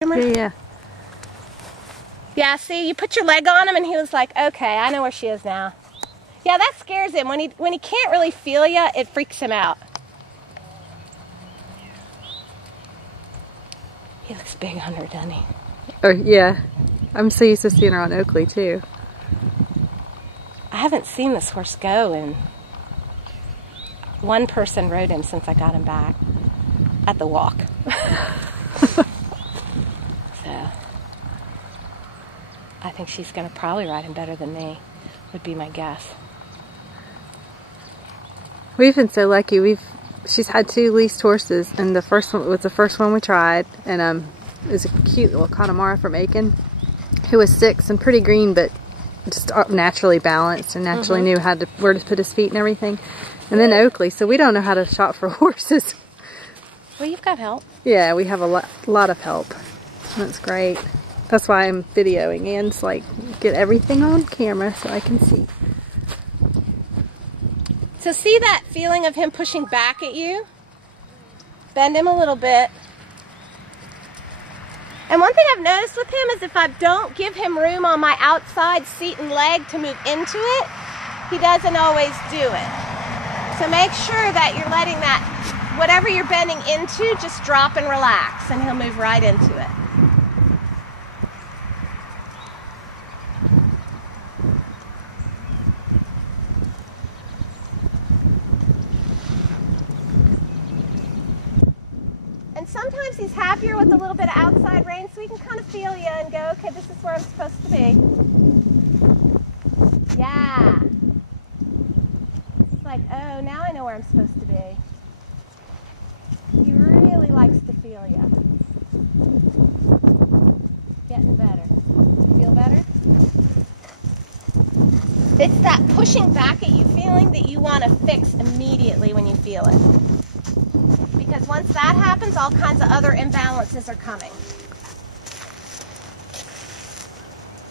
Yeah. Yeah, see, you put your leg on him and he was like, okay, I know where she is now. Yeah, that scares him. When he can't really feel you, it freaks him out. He looks big on her, doesn't he? Oh, yeah. I'm so used to seeing her on Oakley, too. I haven't seen this horse go, and one person rode him since I got him back at the walk. So I think she's going to probably ride him better than me, would be my guess. We've been so lucky. She's had 2 leased horses, and the first one was the first one we tried, and it was a cute little Connemara from Aiken, who was 6 and pretty green, but just naturally balanced and naturally knew where to put his feet and everything. And then Oakley, so we don't know how to shop for horses. Well, you've got help. Yeah, we have a lot of help. That's great. That's why I'm videoing and like get everything on camera so I can see. So see that feeling of him pushing back at you? Bend him a little bit. And one thing I've noticed with him is if I don't give him room on my outside seat and leg to move into it, he doesn't always do it. So make sure that you're letting that, whatever you're bending into, just drop and relax, and he'll move right into it. And sometimes he's happier with a little bit of outside rein, so he can kind of feel you and go, okay, this is where I'm supposed to be. Yeah. It's like, oh, now I know where I'm supposed to be. He really likes to feel you. Getting better. Feel better? It's that pushing back at you feeling that you want to fix immediately when you feel it. Because once that happens, all kinds of other imbalances are coming.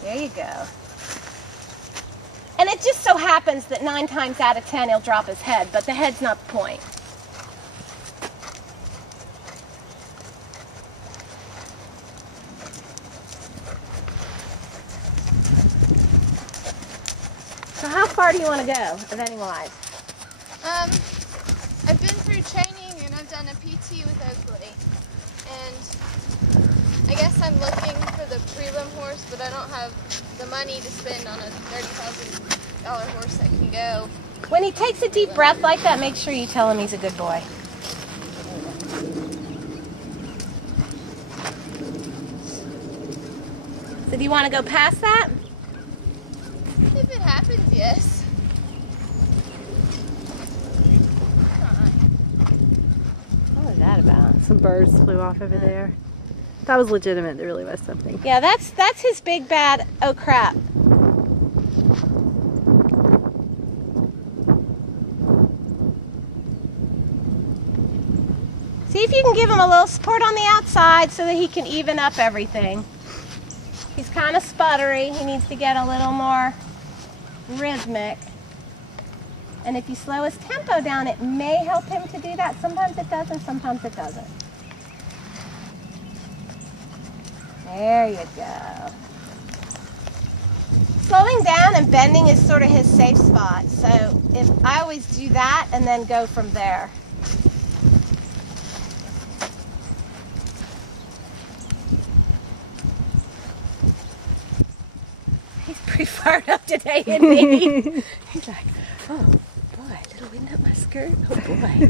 There you go. And it just so happens that 9 times out of 10 he'll drop his head, but the head's not the point. So how far do you want to go, eventing-wise? I've been through training and I've done a PT with Oakley. And I guess I'm looking for the prelim horse, but I don't have the money to spend on a $30,000 horse that can go. When he takes a deep breath like that, make sure you tell him he's a good boy. So do you want to go past that? If it happens, yes. What was that about? Some birds flew off over there. That was legitimate. There really was something. Yeah, that's his big bad oh crap. See if you can give him a little support on the outside so that he can even up everything. He's kind of sputtery. He needs to get a little more rhythmic. And if you slow his tempo down, it may help him to do that. Sometimes it does and sometimes it doesn't. There you go. Slowing down and bending is sort of his safe spot. So if I always do that and then go from there. He's pretty fired up today, isn't he? He's like, oh boy, little wind up my skirt. Oh boy.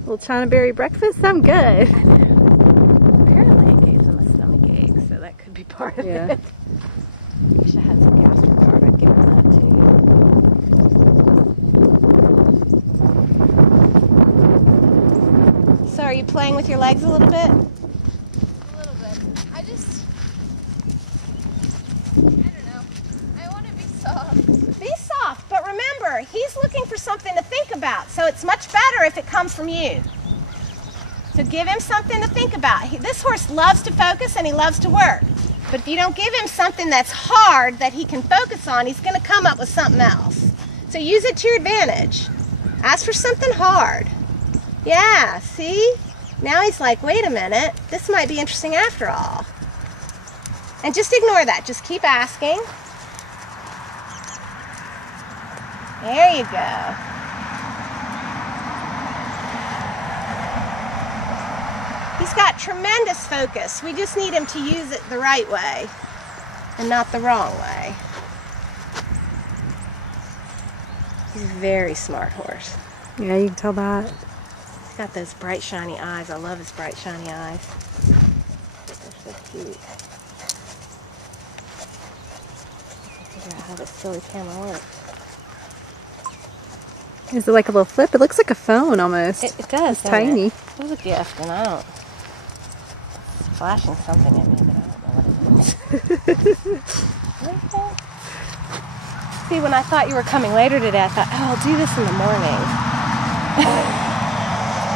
Little China berry breakfast. I'm good. I know. Apparently it gave him a stomach ache, so that could be part of it. Wish I had some GastroGuard. I'd give him that too. So are you playing with your legs a little bit? A little bit. I don't know. I want to be soft. Be soft, but remember, he's looking for something to think about, so it's much better if it comes from you. So give him something to think about. This horse loves to focus and he loves to work. But if you don't give him something that's hard that he can focus on, he's going to come up with something else. So use it to your advantage. Ask for something hard. Yeah, see? Now he's like, wait a minute, this might be interesting after all. And just ignore that. Just keep asking. There you go. He's got tremendous focus. We just need him to use it the right way and not the wrong way. He's a very smart horse. Yeah, you can tell that. He's got those bright, shiny eyes. I love his bright, shiny eyes. They're so cute. Figure out how this silly camera works. Is it like a little flip? It looks like a phone almost. It does. It's tiny. It was a gift, and I don't. It's flashing something at me, but I don't know what it is. See, when I thought you were coming later today, I thought, oh, I'll do this in the morning.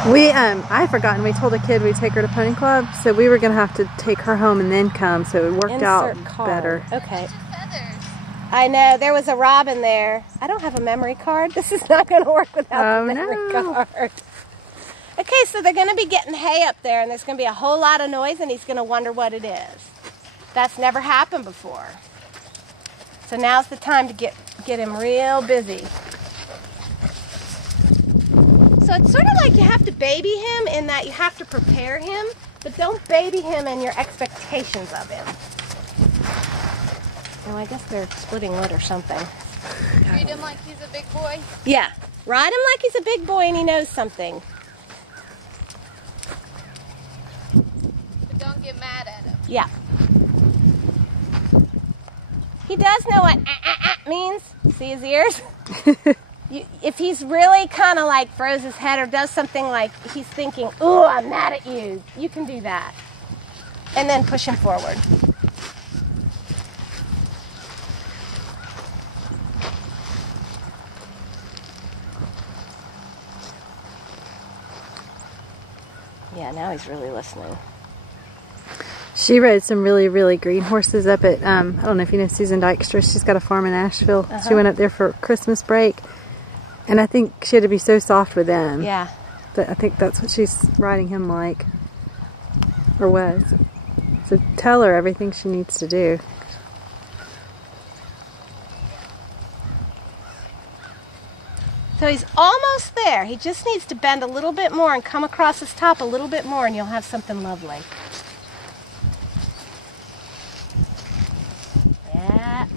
I forgotten we told a kid we'd take her to Pony Club, so we were gonna have to take her home and then come, so it worked out better. Okay. I know, there was a robin there. I don't have a memory card. This is not going to work without the memory card. Okay, so they're going to be getting hay up there, and there's going to be a whole lot of noise, and he's going to wonder what it is. That's never happened before. So now's the time to get him real busy. So it's sort of like you have to baby him in that you have to prepare him, but don't baby him in your expectations of him. Oh, I guess they're splitting wood or something. Treat him like he's a big boy. Yeah, ride him like he's a big boy and he knows something. But don't get mad at him. Yeah. He does know what means. See his ears? If he's really kind of like froze his head or does something like he's thinking, ooh, I'm mad at you, you can do that. And then push him forward. Yeah, now he's really listening. She rode some really, really green horses up at, I don't know if you know Susan Dykstra. She's got a farm in Asheville. She went up there for Christmas break. And I think she had to be so soft with them. Yeah. But I think that's what she's riding him like. Or was. So tell her everything she needs to do. So he's almost there. He just needs to bend a little bit more and come across his top a little bit more and you'll have something lovely. Yeah.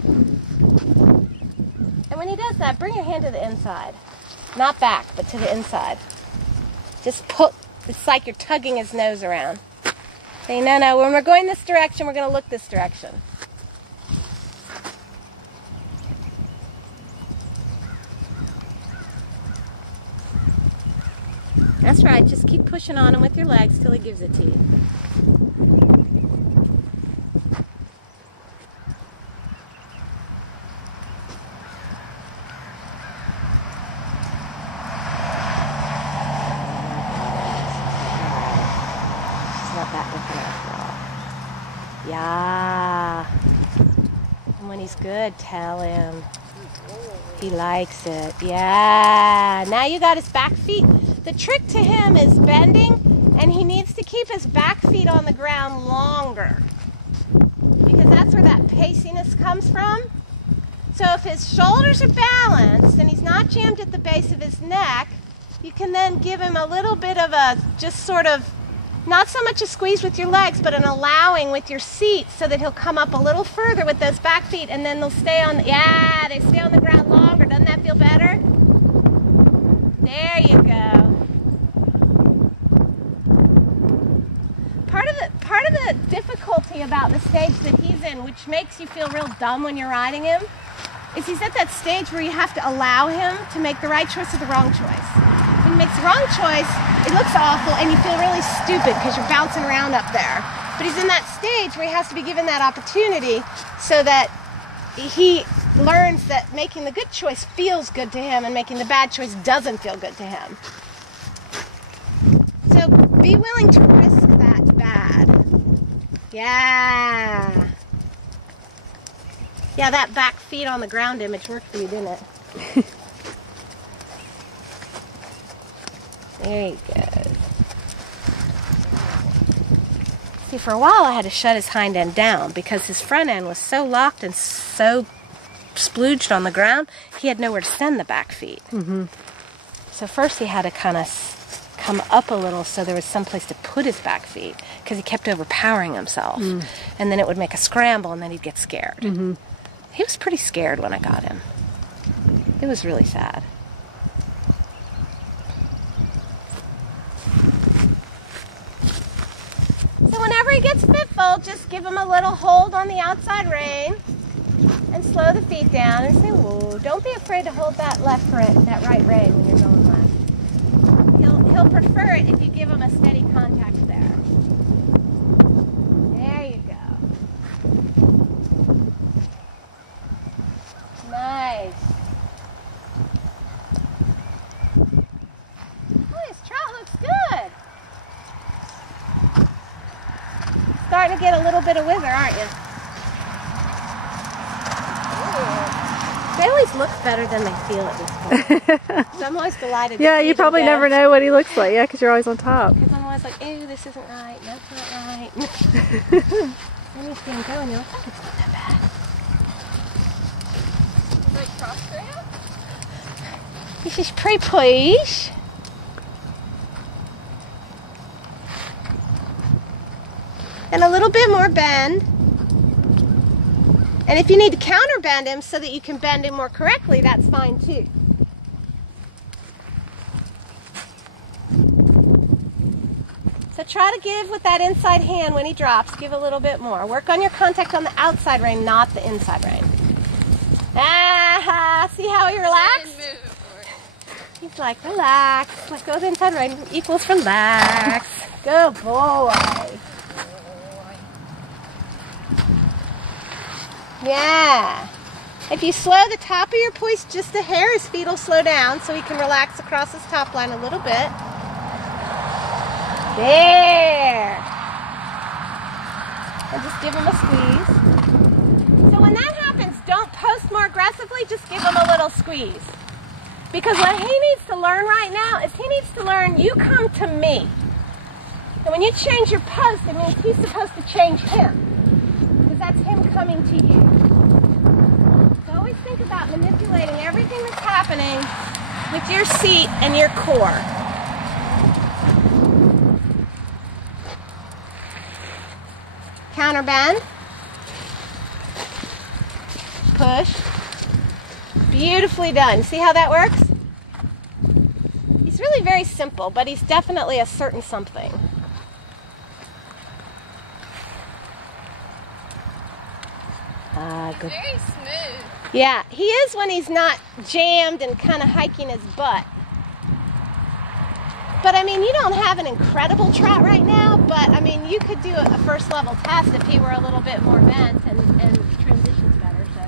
And when he does that, bring your hand to the inside. Not back, but to the inside. Just pull. It's like you're tugging his nose around. Say, no, when we're going this direction, we're going to look this direction. That's right, just keep pushing on him with your legs till he gives it to you. She's not that different after all. Yeah. And when he's good, tell him. He likes it. Yeah. Now you got his back feet. The trick to him is bending, and he needs to keep his back feet on the ground longer because that's where that paciness comes from. So if his shoulders are balanced and he's not jammed at the base of his neck, you can then give him a little bit of a, just sort of, not so much a squeeze with your legs, but an allowing with your seat so that he'll come up a little further with those back feet and then they'll stay on, yeah, they stay on the ground longer. Doesn't that feel better? There you go. Part of the difficulty about the stage that he's in, which makes you feel real dumb when you're riding him, is he's at that stage where you have to allow him to make the right choice or the wrong choice. When he makes the wrong choice, it looks awful and you feel really stupid because you're bouncing around up there. But he's in that stage where he has to be given that opportunity so that he learns that making the good choice feels good to him and making the bad choice doesn't feel good to him. So be willing to risk that bad. Yeah. Yeah, that back feet on the ground image worked for you, didn't it? There you go. See, for a while I had to shut his hind end down because his front end was so locked and so splooged on the ground, he had nowhere to send the back feet. So first he had to kind of come up a little so there was some place to put his back feet because he kept overpowering himself. And then it would make a scramble and then he'd get scared. He was pretty scared when I got him. It was really sad. So whenever he gets fitful, just give him a little hold on the outside rein and slow the feet down and say, whoa. Don't be afraid to hold that that right rein when you're going left. He'll prefer it if you give him a steady contact there. There you go. Nice. Oh, this trout looks good. Starting to get a little bit of wither, aren't you? Ooh. They always look better than they feel at this point. So I'm always delighted. Yeah, you probably never know what he looks like. Yeah, because you're always on top. Because I'm always like, ew, this isn't right. That's not right. Then you see him go and you're like, oh, it's not that bad. Like cross-trail? This is pretty please. And a little bit more bend. And if you need to counter bend him so that you can bend him more correctly, that's fine too. So try to give with that inside hand when he drops, give a little bit more. Work on your contact on the outside rein, not the inside rein. Ah, see how he relaxed? He's like, relax. Let go of the inside rein equals relax. Good boy. Yeah. If you slow the top of your poise just a hair, his feet will slow down so he can relax across his top line a little bit. There. And just give him a squeeze. So when that happens, don't post more aggressively, just give him a little squeeze. Because what he needs to learn right now is he needs to learn you come to me. And when you change your post, it means he's supposed to change him. Because that's him coming to you. So always think about manipulating everything that's happening with your seat and your core. Counter bend. Push. Beautifully done. See how that works? He's really very simple, but he's definitely a certain something. Good. Very smooth. Yeah, he is when he's not jammed and kind of hiking his butt. But I mean, you don't have an incredible trot right now, but I mean, you could do a first level test if he were a little bit more bent and transitions better, so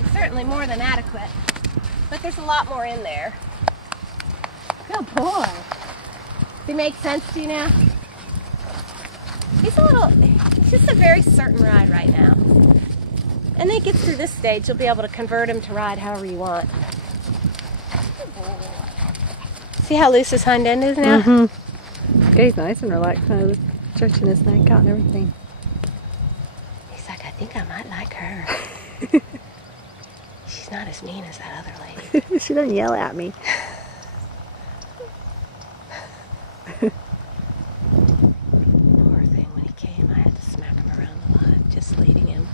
it's certainly more than adequate. But there's a lot more in there. Good boy. Does he make sense to you now? It's just a very certain ride right now. And then he gets through this stage, you'll be able to convert him to ride however you want. See how loose his hind end is now? Okay, he's nice and relaxed, kind of stretching his neck out and everything. He's like, I think I might like her. She's not as mean as that other lady. She doesn't yell at me. Poor thing, when he came, I had to smack him around a lot, just leading him.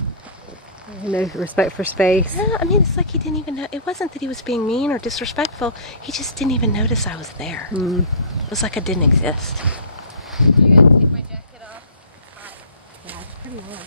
No respect for space. No, I mean, it's like he didn't even know. It wasn't that he was being mean or disrespectful. He just didn't even notice I was there. It was like I didn't exist. I'm gonna take my jacket off. Yeah, it's pretty warm.